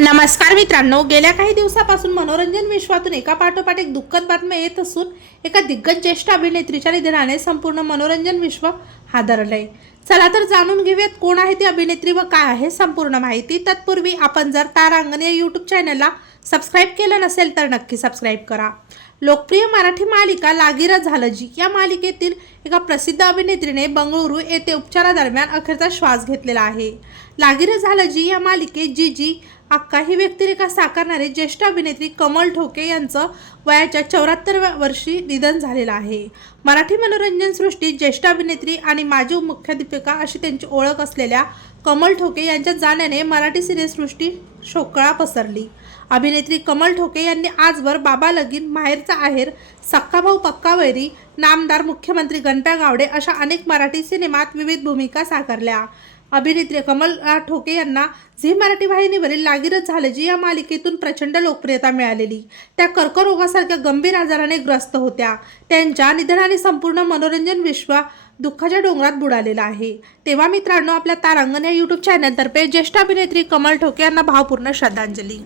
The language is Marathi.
नमस्कार मित्रांनो गेल्या काही दिवसापासून मनोरंजन विश्वातून एका पाठोपाठ एक दुःखद बातम्या येत असून एका दिग्गज ज्येष्ठ अभिनेत्रीच्या निधनाने संपूर्ण मनोरंजन विश्व हादरलंय. चला तर जाणून घेऊयात कोण आहे ती अभिनेत्री व काय आहे संपूर्ण माहिती. तत्पूर्वी आपण जर तारांगण या यूट्यूब चॅनलला सबस्क्राईब केलं नसेल तर नक्की सबस्क्राईब करा. लोकप्रिय मराठी मालिका लागिरा झालं जी. या मालिकेतील एका प्रसिद्ध अभिनेत्रीने बंगळुरू येथे उपचारादरम्यान अखेरचा श्वास घेतलेला आहे. लागिरा झालं जी या मालिकेत जी जी अक्का ही व्यक्तिरेखा साकारणारे ज्येष्ठ अभिनेत्री कमल ठोके यांचं वयाच्या चौऱ्याहत्तर वर्षी निधन झालेलं आहे. मराठी मनोरंजन सृष्टीत ज्येष्ठ अभिनेत्री आणि माजी मुख्याध्यापिका अशी त्यांची ओळख असलेल्या कमल ठोके यांच्या जाण्याने मराठी सिनेसृष्टी शोकळा पसरली. अभिनेत्री कमल ठोके यांनी आजवर बाबा लगीन माहेरचा आहेर सक्का भाऊ पक्का वैरी नामदार मुख्यमंत्री गणप्या गावडे अशा अनेक मराठी सिनेमात विविध भूमिका साकारल्या. अभिनेत्री कमल ठोके यांना झी मराठी वाहिनीवरील लागिरच झालं जी या मालिकेतून प्रचंड लोकप्रियता मिळालेली. त्या कर्करोगासारख्या गंभीर आजाराने ग्रस्त होत्या. त्यांच्या निधनाने संपूर्ण मनोरंजन विश्व दुःखाच्या डोंगरात बुडालेला आहे. तेव्हा मित्रांनो आपल्या तारांगण या यूट्यूब चॅनलतर्फे ज्येष्ठ अभिनेत्री कमल ठोके यांना भावपूर्ण श्रद्धांजली.